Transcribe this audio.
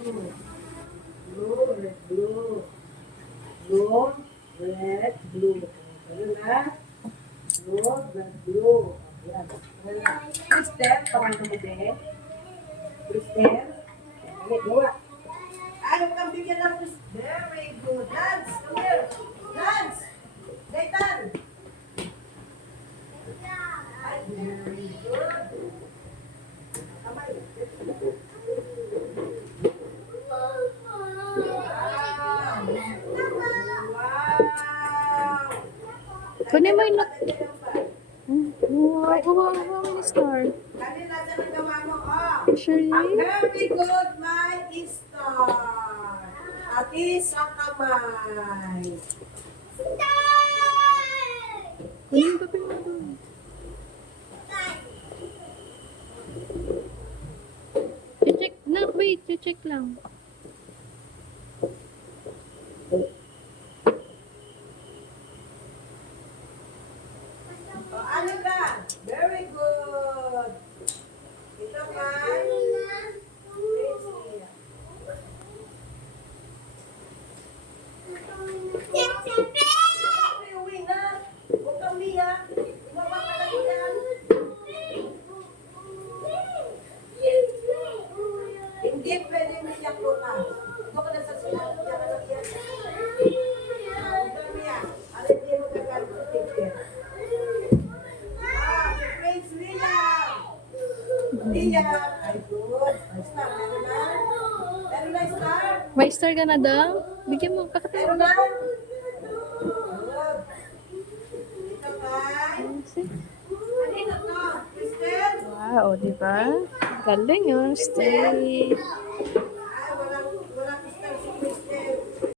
Blue, red, blue. Blue, red, blue. Ganun na. Blue, red, blue. Ayan. Crystal, tawag mo din. Crystal. Ayan, gawa. Ayaw kang bigyan ng Crystal. Very good. Lance, come here. Lance. Nathan. Ay, very good. Kamay. Wow! Kunin mo yung look. Wow, wow, wow, wow, star. Kanina sa nagawa mo, oh. Shirley? Very good, my star. Ati sa kamay. Kunin yung papel mo doon. Check lang, wait, check lang. Oh, ano ka? Very good. Ito kay uwi na. Huwag kang umiyak. Iwawa ka lang yan. Hindi pwede umiyak ko ka. Huwag ka na sa sinabi. Huwag ka na iyak. Huwag kang umiyak. Alam hindi mo gagawin sa picture. Ah, si Prince Liam. Liam. Ay, good. Ay, star. Meron na? Meron na, star? May star ka na daw? Bigyan mo, kakatawa. Meron na? Good. Ito kay... Kanino to? Crystal? Wow, di ba? Galing yun, stay.